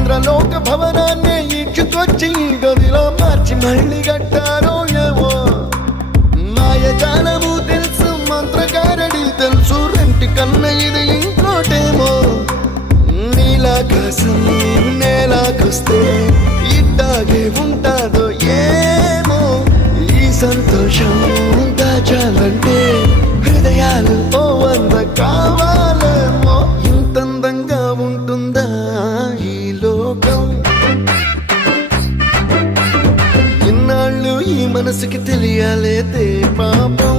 ఇంద్రలోక భవనాన్ని ఈడ్చుకొచ్చి గదిలో మార్చి మళ్ళీ కట్టారో ఏమో మాయజాలము తెలుసు మంత్రగారడి తెలుసు రెంటి కన్న ఇది ఇంకోటేమో నీలాకాశం నేలాకొస్తే ఇట్టాగే ఉంటాదో ఏమో ఈ సంతోషం దాచాలంటే హృదయాలు ఓ వంద కావాలేమో ఇంతందంగా ఉంటుందా ఈ లోకం ఇన్నాళ్ళు ఈ మనసుకి తెలియాలేదే పాపం